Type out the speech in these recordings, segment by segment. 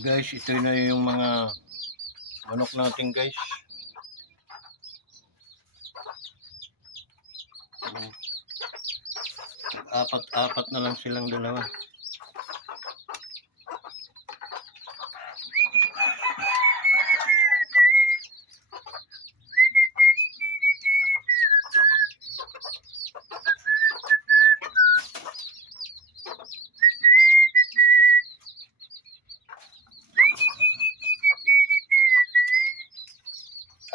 Guys, ito na yung mga manok natin guys. Apat na lang silang dalawa.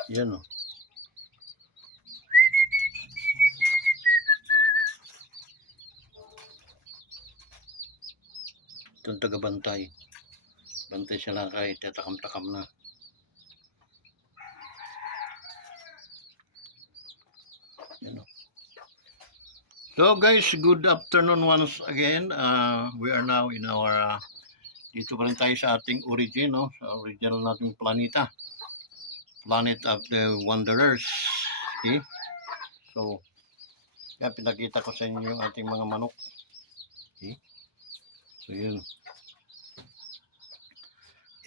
Yan o. Itong taga-bantay. Bantay sila kahit tatakam-takam na. Yan o. So guys, good afternoon once again. We are now in our dito pa rin tayo sa ating origin, no? Sa original nating planeta. Planet of the Wanderers. Okay? So, yan, pinakita ko sa inyo yung ating mga manok. Okay? So, yun.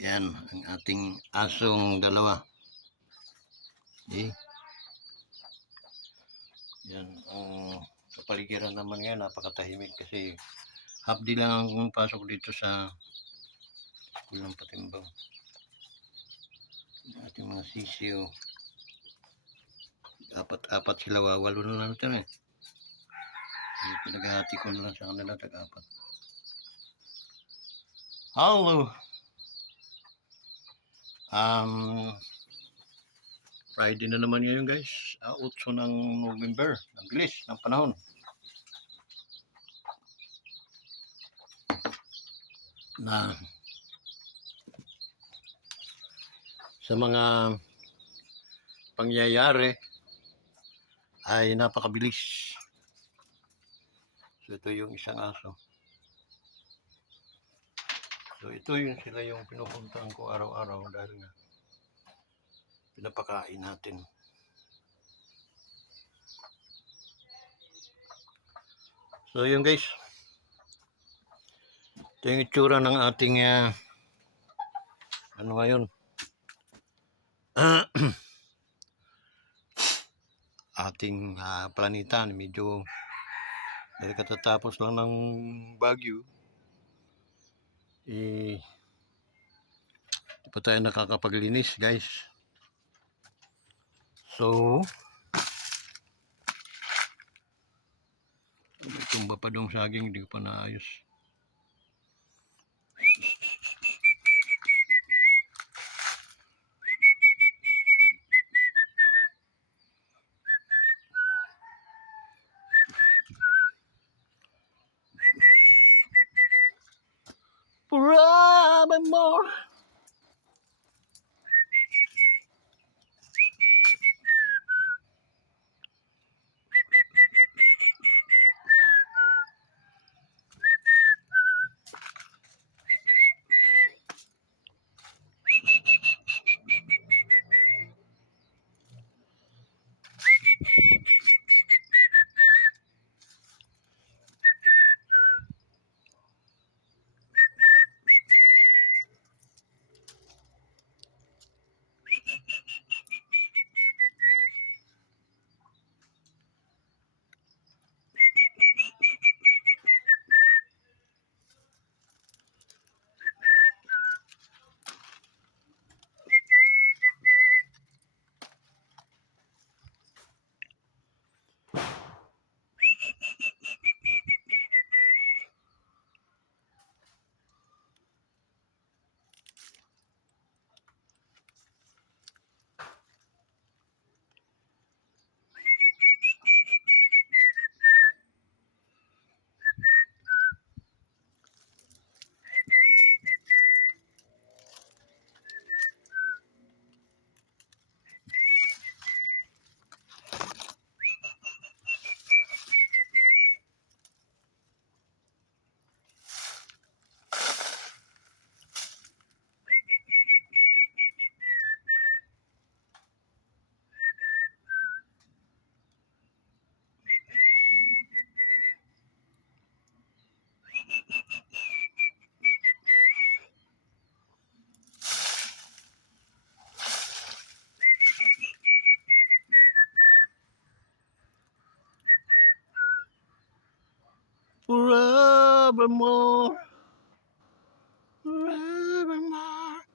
Yan, ang ating asong dalawa. Okay? Yan, ang kapaligiran naman ngayon, napakatahimik kasi half day lang ang pasok dito sa school ng Patimbang. Ating mga sisiyo. Apat sila, wawalo na lang natin eh. Pinaghahati ko na lang sa kanila, tag-apat. Hello! Friday na naman ngayon guys. 8 ng November. Ang bilis ng panahon. Na sa mga pangyayari ay napakabilis. So ito yung isang aso. So ito yung sila yung pinupuntahan ko araw-araw dahil nga pinapakain natin. So yun guys. Ito yung itsura ng ating ano ngayon. Ating planeta. Medyo dahil katatapos lang ng bagyo. Di pa tayo nakakapaglinis guys. So may tumba pa dong saging, hindi ko pa naayos. Forevermore. forevermore. Forevermore.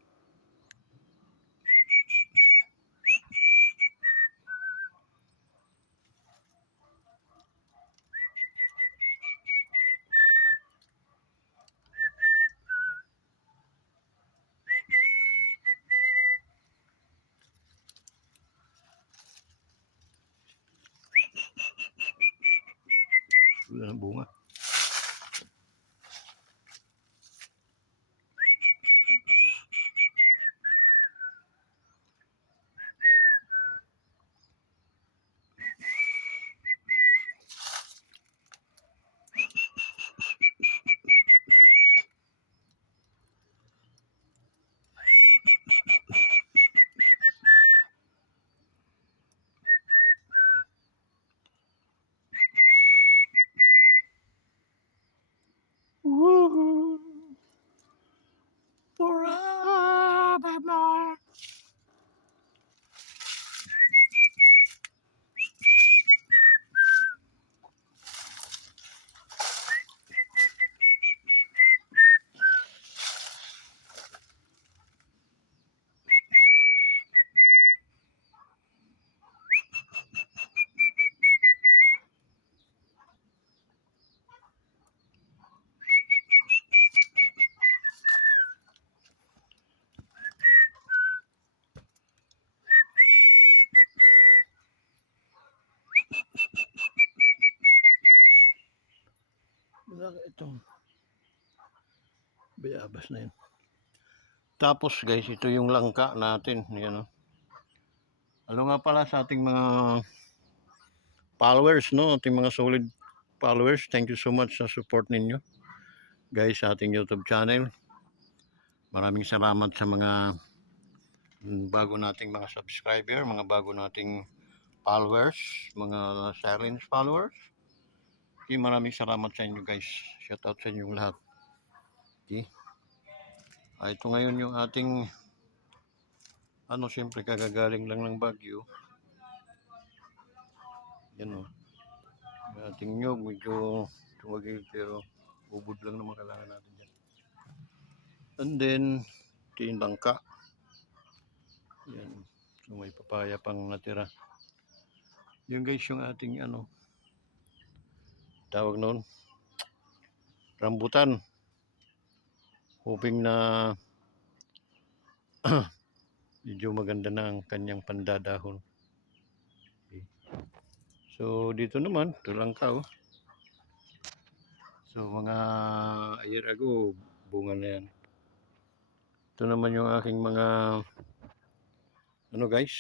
Wala ng bunga. Woo-hoo. Forevermore. Itong bayabas na yun. Tapos guys, ito yung langka natin. Yan, oh. Ano nga pala sa ating mga followers, no? Ating mga solid followers. Thank you so much sa support ninyo. Guys, sa ating YouTube channel. Maraming salamat sa mga bago nating mga subscriber, mga bago nating followers, mga silent followers. Okay, maraming salamat sa inyo guys. Shout out sa inyong lahat. Okay. Ito ngayon yung ating siyempre kagagaling lang ng Baguio. Yan o. Yung ating nyog, medyo tumagil pero ubod lang naman kailangan natin dyan. And then, ito yung langka. Yan. So, may papaya pang natira. Yung guys, yung ating tawag noon, rambutan. Hoping na medyo maganda na ang kanyang pandadahon. Okay. So dito naman, ito langka oh. So mga a year ago, bunga na yan. Ito naman yung aking mga guys,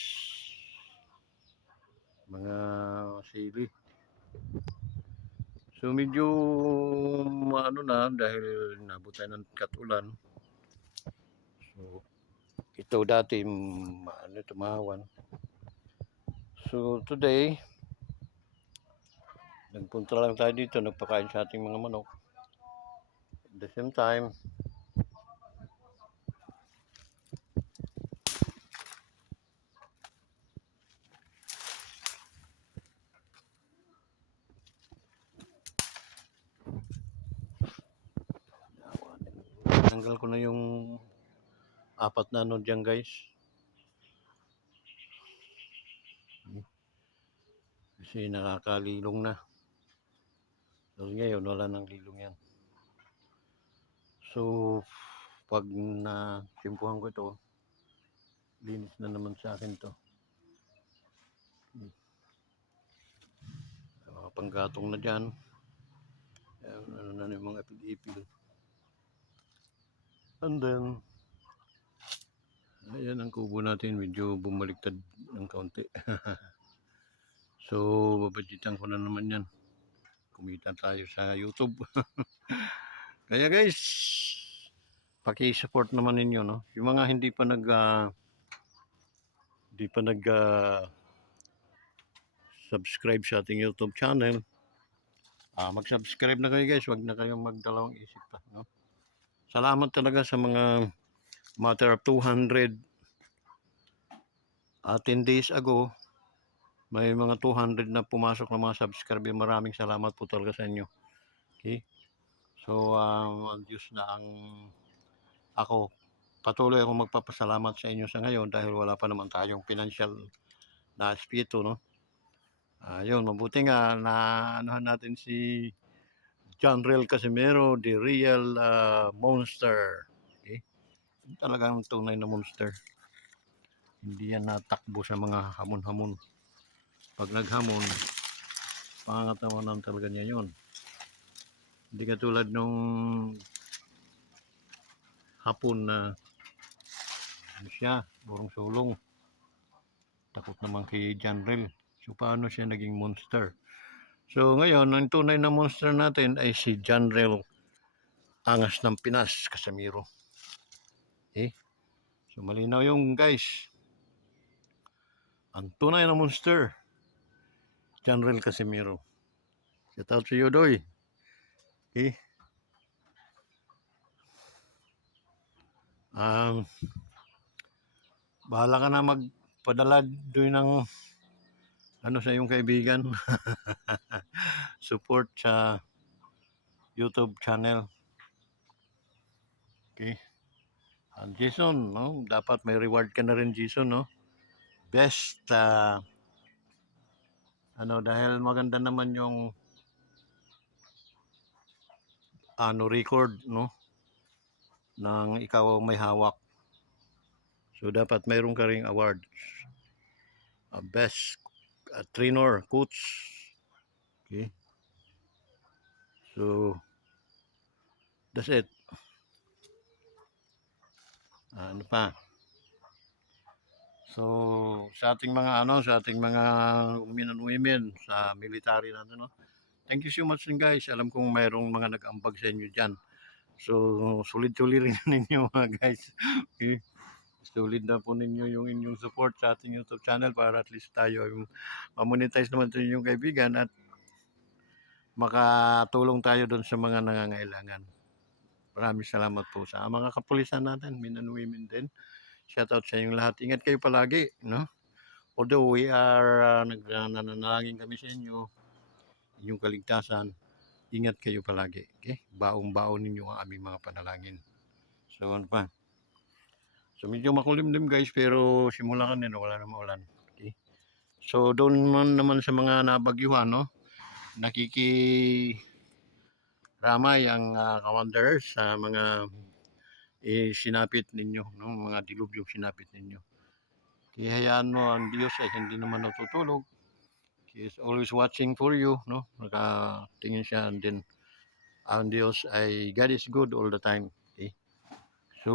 mga sili. So medyo na dahil nabutan ng katulan. So ito dati tumahawan. So today nagpunta lang tayo dito, nagpakain sa ating mga manok. At the same time, tanggal ko na yung apat na dyan guys. Kasi nakakalilong na. So ngayon wala nang lilong yan. So pag na-timpuhan ko ito, linis na naman sa akin to. Mga panggatong na dyan. Ano na yung mga ipil-ipil. And then, ayan ang kubo natin, medyo bumaliktad ng kaunti. So, babadjitan ko na naman yan. Kumita tayo sa YouTube. Kaya guys, paki-support naman ninyo, no? Yung mga hindi pa subscribe sa ating YouTube channel, mag-subscribe na kayo guys, wag na kayong magdalawang isip pa, no? Salamat talaga sa mga matter of 200 10 days ago, may mga 200 na pumasok na mga subscriber. Maraming salamat po talaga sa inyo. Okay? So, ang Diyos na ang ako, patuloy akong magpapasalamat sa inyo sa ngayon dahil wala pa naman tayong financial na espiritu, no? Yun, mabuti nga na anuhan natin si John Real Casimiro, the real monster. Okay? Talagang tunay na monster. Hindi yan natakbo sa mga hamon-hamon. Pag naghamon, pangangatawanan talaga niya yun. Hindi katulad nung hapon na ano siya, burong sulong. Takot naman kay John Real. So paano siya naging monster? So ngayon, ang tunay na monster natin ay si John Real Angas ng Pinas, Casimiro. Okay? So malinaw yung guys. Ang tunay na monster, John Real Casimiro. Shout out to you, Doy. Okay? Bahala ka na magpadala doon ng ano sa iyong kaibigan. Support sa YouTube channel. Okay? And Jason, no? Dapat may reward ka na rin, Jason, no? Best, dahil maganda naman yung record, no? Nang ikaw may hawak. So, dapat mayroon ka ring award. Best trainer, coach. Okay? So, that's it. Ano pa? So, sa ating mga men and women sa military natin, no? Thank you so much din guys. Alam kong mayroong mga nag-ambag sa inyo dyan. So, sulit-sulit rin ninyo mga guys. Okay? Sulit na po ninyo yung inyong support sa ating YouTube channel para at least tayo yung mamonetize naman sa inyong kaibigan at makatulong tayo doon sa mga nangangailangan. Maraming salamat po sa mga kapulisan natin, men and women din. Shout out sa inyong lahat. Ingat kayo palagi, no? Although we are nananalangin kami sa inyo, inyong kaligtasan, ingat kayo palagi. Okay? Baong-baon ninyo ang aming mga panalangin. So, ano pa? So, medyo makulimlim guys, pero simula kanina, wala na maulan. Okay? So, doon naman sa mga nabagyuhan, no? Nakikiramay ang commanders sa mga sinapit ninyo, no? Mga dilubyo sinapit ninyo. Kaya hayaan mo ang Diyos ay hindi naman natutulog. He is always watching for you, no? Nakatingin siya, and then ang Diyos ay God is good all the time. Okay? So,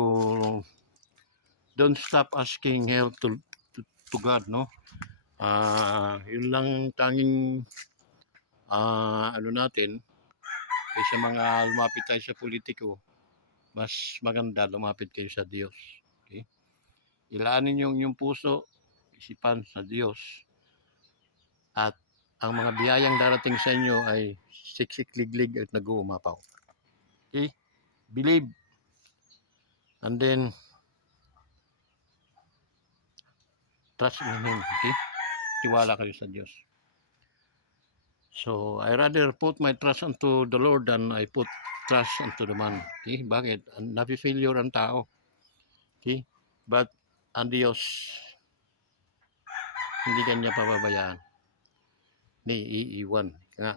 don't stop asking help to God, no? Yun lang tanging natin, kaysa mga lumapit tayo sa politiko, mas maganda lumapit kayo sa Diyos. Okay? Ilaanin yung inyong puso, isipan sa Diyos. At ang mga biyayang darating sa inyo ay siksik-liglig at nag-uumapaw. Okay? Believe. And then, trust in Him. Okay? Tiwala kayo sa Diyos. So, I rather put my trust unto the Lord than I put trust unto the man. Okay? Bakit? Napi-failure ang tao. Okay? But, ang Diyos, hindi kanya pababayaan. Ni iiwan. Nga.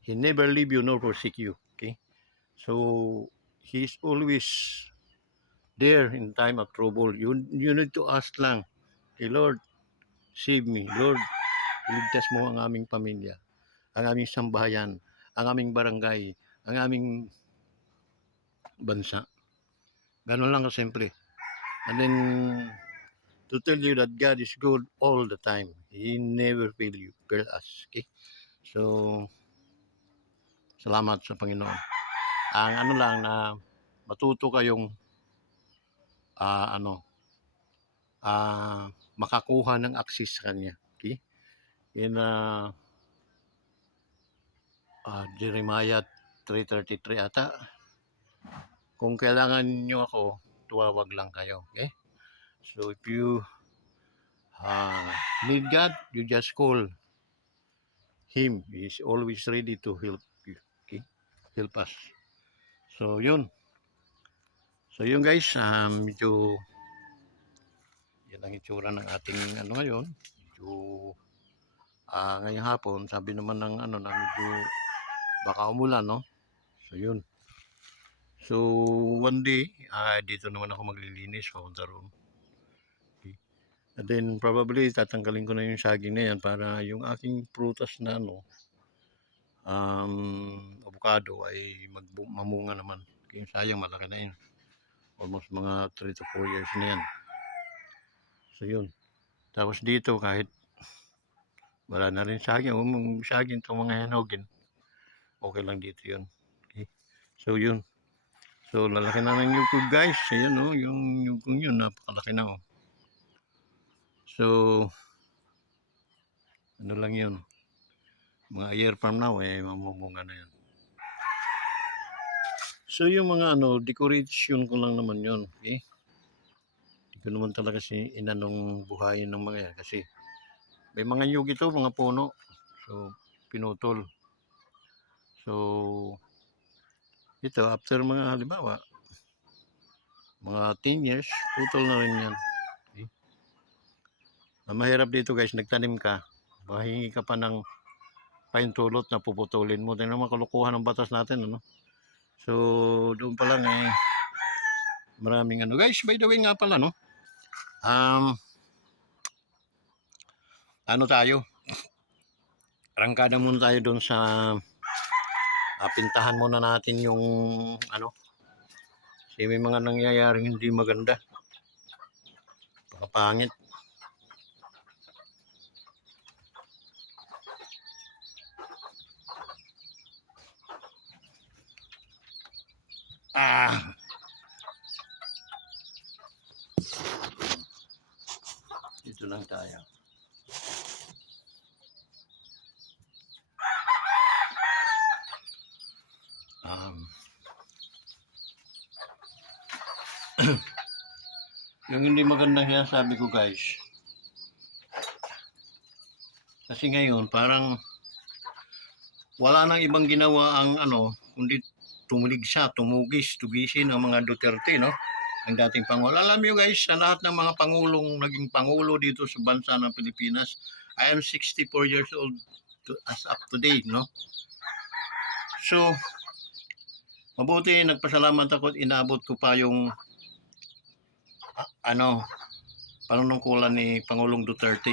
He never leave you nor forsake you. Okay? So, He's always there in time of trouble. You need to ask lang, hey Lord, save me. Lord, iligtas mo ang aming pamilya, ang aming sambahayan, ang aming barangay, ang aming bansa. Ganun lang kasimple. And then, to tell you that God is good all the time. He never fail us. Okay? So, salamat sa Panginoon. Ang ano lang na matuto kayong makakuha ng access sa Kanya. Okay? In Jeremiah 3:33 ata. Kung kailangan niyo ako, tuwawag lang kayo. Okay? So if you need God, you just call Him. He is always ready to help you. Okay? help us. So yun. So yun guys, medyo yan ang itsura ng ating ano ngayon. Medyo ngayong hapon, sabi naman ng ano na medyo baka umulan, no? So yun. So one day, dito naman ako maglilinis, papunta roon. Okay. And then probably tatanggalin ko na yung saging na yan para yung aking prutas na ano, avocado ay mamunga naman. Kaya sayang, malaki na yun. Almost mga 3 to 4 years na yan. So yun. Tapos dito kahit wala na rin saging, saging itong mga hinogin, okay lang dito yun. Okay. So yun. So lalaki na ng yukog guys. Ayan o, yung yukog yun, napakalaki na o. So ano lang yun, mga year from now mamumunga na yan. So yung mga ano, decoration ko lang naman yun. Okay. Hindi ko naman talaga inanong buhayin ng mga yan kasi may mga nyug ito, mga puno. So pinutol. So ito after mga halimbawa mga 10 years, putol na rin yan. Okay. Mahirap dito guys, nagtanim ka, mahingi ka pa ng paintulot na puputulin mo. Tingnan naman kalukuhan ng batas natin, ano? So doon pa lang maraming ano. Guys, by the way nga pala, no? Ano tayo? Arangkada muna tayo doon sa pintahan muna natin yung ano. Kasi may mga nangyayaring hindi maganda. Pakapangit. Dito lang tayo. Yung hindi maganda siya, sabi ko guys. Kasi ngayon, parang wala nang ibang ginawa ang ano, kundi tugisin ang mga Duterte, no? Ang dating Pangulo. Alam nyo guys, sa lahat ng mga Pangulong naging Pangulo dito sa bansa ng Pilipinas, I am 64 years old as up to date, no? So, mabuti, nagpasalamat ako at inabot ko pa yung panunungkulan ni Pangulong Duterte.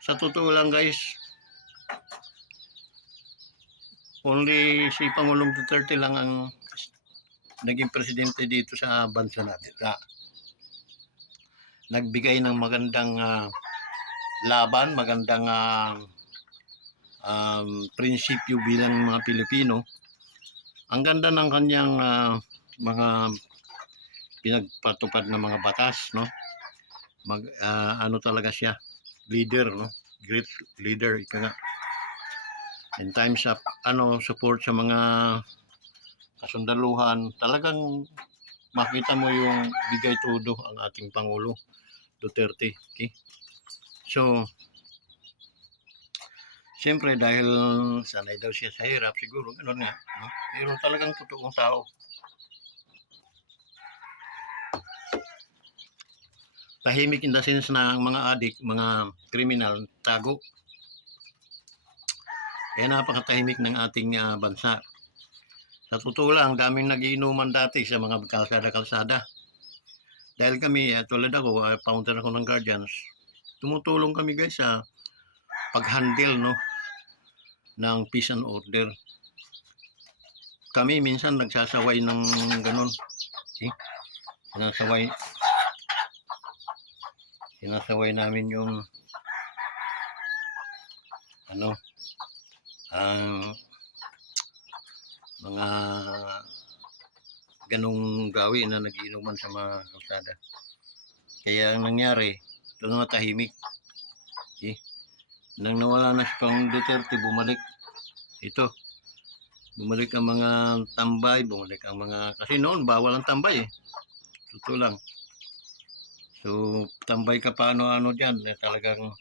Sa totoo lang guys, only si Pangulong Duterte lang ang naging presidente dito sa bansa natin. Nagbigay ng magandang laban, magandang prinsipyo bilang mga Pilipino. Ang ganda ng kanyang mga pinagpatupad na mga batas, no? Ano talaga siya, leader, no? Great leader, ika nga. In times of support sa mga kasundaluhan, talagang makita mo yung bigay todo ang ating Pangulo Duterte. Okay? So, siyempre dahil sanay daw siya sa hirap, siguro gano'n nga. No? Pero talagang totoong tao. Tahimik in the sense na ang mga adik, mga kriminal, tago. Kaya napakatahimik ng ating bansa. Sa totoo lang, daming nagiinuman dati sa mga kalsada-kalsada. Dahil kami, tulad ako, founder ako ng Guardians, tumutulong kami guys sa pag-handle, no, ng peace and order. Kami minsan nagsasaway ng ganun. Okay? Sinasaway namin yung mga ganong gawi na nagiinuman sa mga kalsada. Kaya ang nangyari, ito na tahimik. Okay? Nang nawala na si Pangulong Duterte, bumalik ang mga tambay, kasi noon bawal ang tambay totoo lang. So tambay ka pa ano dyan, talagang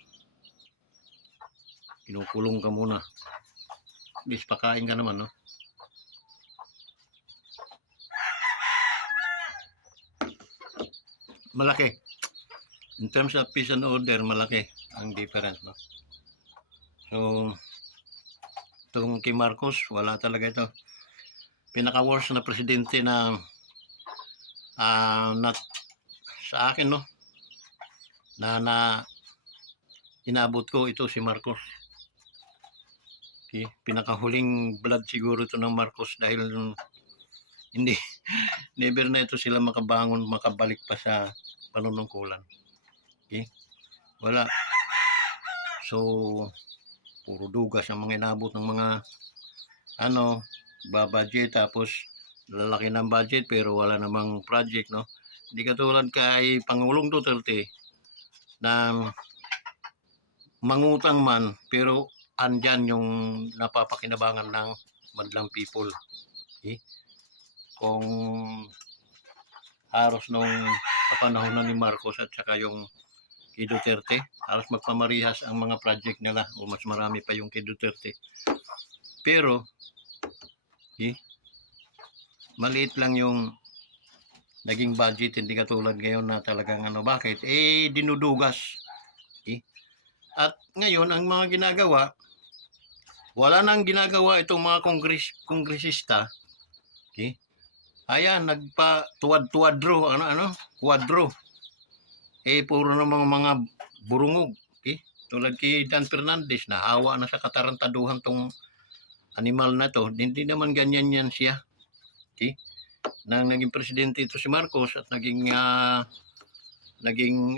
kinukulong ka muna. Bis pakain ka naman, no? malaki. In terms of peace and order, malaki ang difference, no? So, itong kay Marcos, wala talaga ito. Pinaka-worst na presidente na not sa akin, no? Na inabot ko, ito si Marcos. Okay? Pinakahuling blood siguro ito ng Marcos dahil hindi never na ito sila makabangon, makabalik pa sa panunungkulan. Okay? Wala. So, puro dugas ang mga inabot ng mga budget, tapos lalaki ng budget pero wala namang project, no? Hindi katulad kay Pangulong Duterte na mangutang man pero andyan yung napapakinabangan ng madlang people. Okay? Kung halos nung kapanahon na ni Marcos at saka yung kay Duterte, halos magpamarihas ang mga project nila o mas marami pa yung kay Duterte. Pero maliit lang yung naging budget, hindi katulad ngayon na talagang bakit? Dinudugas. At ngayon, ang mga ginagawa, wala nang ginagawa itong mga kongresista. Okay? Ayan, nagpa-tuwad-tuwadro, quadro. Puro namang mga burungog. Okay? Tulad kay Dan Fernandez, naawa na sa katarantaduhan tong animal na to. Hindi naman ganyan yan siya. Okay? Nang naging presidente ito si Marcos at naging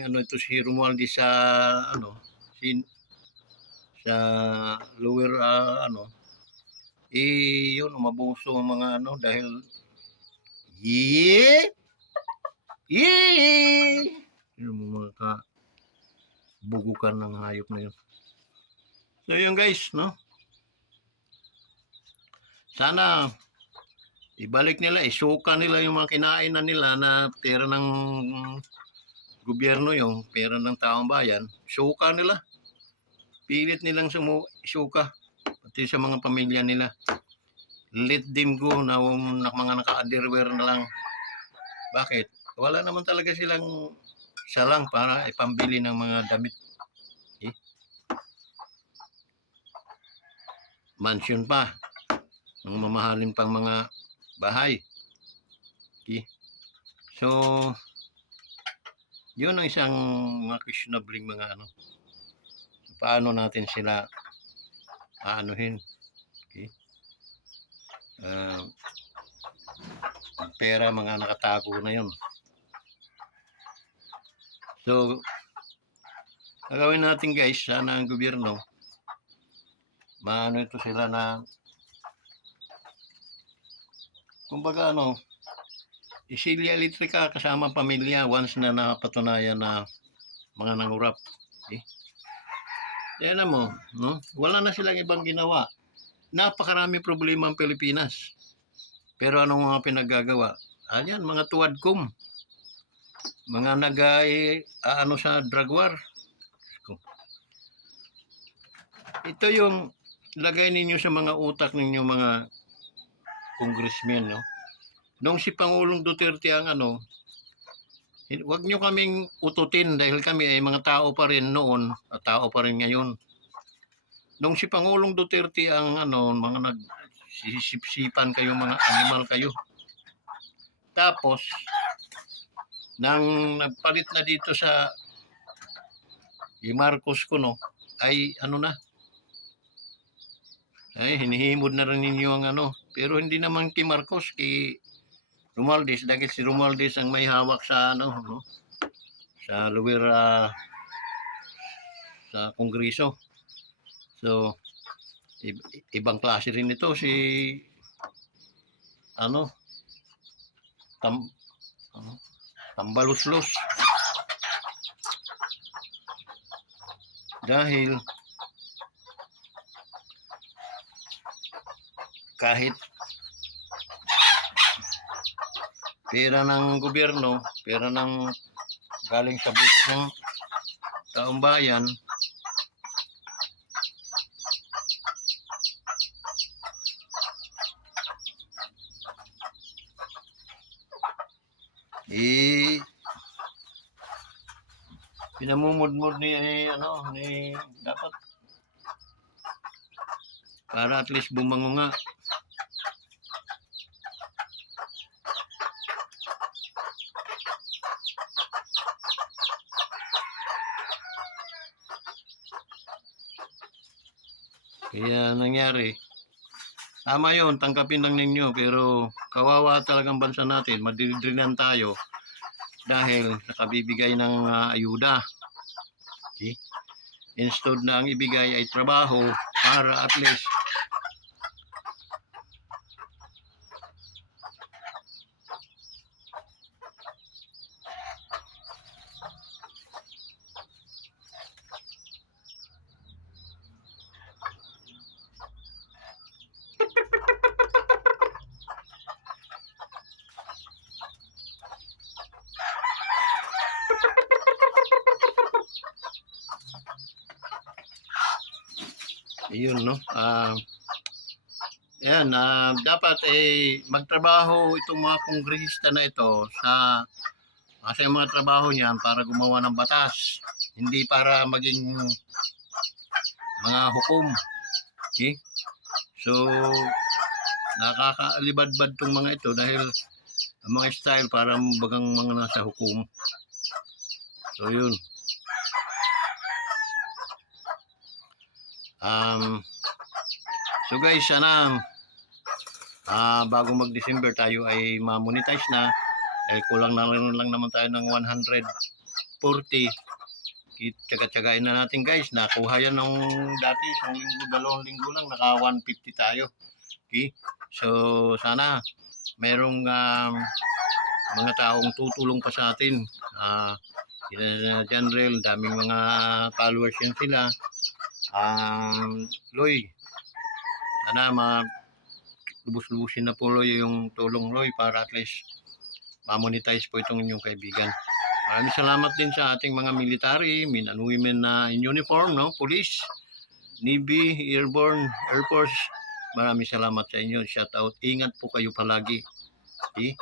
ito si Romualdez sa sa lower yun umabuso ang mga dahil yung mga bugukan ng hayop na yun. So yun guys, no? Sana ibalik nila, isuka nila yung mga kinain na nila na pera ng gobyerno, yung pera ng taong bayan, suka nila. Pilit nilang isuka, pati sa mga pamilya nila. Let them go na mga naka-underwear na lang. Bakit? Wala naman talaga silang salang para ipambili ng mga damit. Okay? Mansion pa. Ng mamahalin pang mga bahay. Okay? So, yun ang isang mga questionabling mga paano natin sila aanuhin. Okay? Pera, mga nakatago na yun. So, gagawin natin guys, sana ang gobyerno maano ito sila na kumbaga isilya elektrika kasama pamilya once na napatunayan na mga nangurap. Okay? Yan mo, no? Wala na silang ibang ginawa. Napakarami problema ang Pilipinas. Pero anong mga pinaggagawa? Ayan, mga tuwadkom. Mga sa drug war. Ito yung lagay ninyo sa mga utak ninyo mga congressmen, no? Nung si Pangulong Duterte ang wag nyo kaming ututin dahil kami ay mga tao pa rin noon at tao pa rin ngayon. Nung si Pangulong Duterte ang mga nagsisipsipan kayo, mga animal kayo. Tapos nang nagpalit na dito sa Marcos ko, no, ay ay hinihimod na rin ninyo ang pero hindi naman kay Marcos, kay Romualdez, dahil si Romualdez ang may hawak sa sa lower sa Kongreso. So ibang klase rin ito si tambaluslos. Dahil kahit pera ng gobyerno, pera ng galing sa buwis ng taong bayan, pinamumudmud ni dapat para at least bumango nga. Kaya nangyari, tama yun, tanggapin lang ninyo, pero kawawa talagang bansa natin, madidrilan tayo dahil nakabibigay ng ayuda. Okay? Instead na ang ibigay ay trabaho para at least ayun, no? Yan, dapat magtrabaho itong mga kongresista na ito kasi ang mga trabaho niyan para gumawa ng batas, hindi para maging mga hukom. Okay? So, nakakaalibadbad tong mga ito dahil ang mga style para bagang mga nasa hukom. So, yun. So guys, sana bago mag-December tayo ay ma-monetize na dahil kulang na rin lang naman tayo ng 140. Tsaga-tsagain na natin guys, nakuha yan nung dati isang linggo, 2 linggo lang, naka 150 tayo. Okay? So sana merong mga taong tutulong pa sa atin. General, daming mga followers yan sila. Loy, sana lubos-lubusin na po Loy yung tulong Loy para at least ma-monetize po itong inyong kaibigan. Maraming salamat din sa ating mga military, men and women na in uniform, no? Police, Navy, Airborne, Air Force. Maraming salamat sa inyo. Shout out. Ingat po kayo palagi. Okay?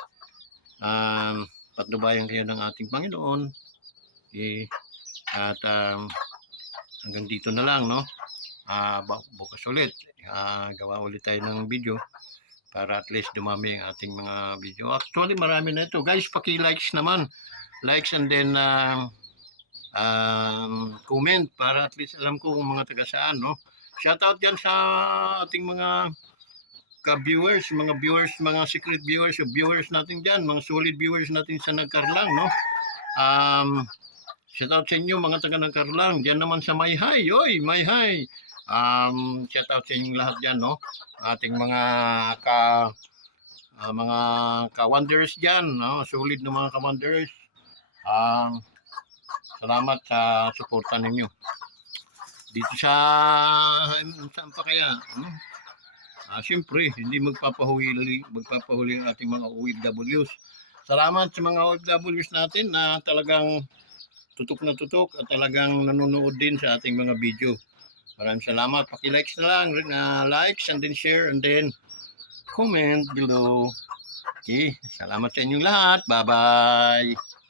Patnubayan kayo ng ating Panginoon. Okay? At hanggang dito na lang, no? Bukas ulit. Gawa ulit tayo ng video para at least dumami ang ating mga video. Actually, marami na ito. Guys, paki-likes naman. Likes and then comment para at least alam ko kung mga taga saan, no? Shoutout dyan sa ating mga ka-viewers, mga secret viewers, viewers natin dyan, mga solid viewers natin sa Nagkarlang, no? Shoutout sa inyo mga taga Nagkarlang. Diyan naman sa Mayhay. Oy, Mayhay. Shoutout sa inyong lahat dyan, no? Ating mga ka-wanderers dyan, no? Solid na mga ka-wanderers. Salamat sa suporta ninyo. Dito saan pa kaya? Siyempre, hindi magpapahuli ang ating mga OFWs. Salamat sa mga OFWs natin na talagang tutok na tutok at talagang nanonood din sa ating mga video. Maraming salamat. Paki-likes na lang, likes and then share and then comment below. Okay, salamat sa inyong lahat. Bye-bye.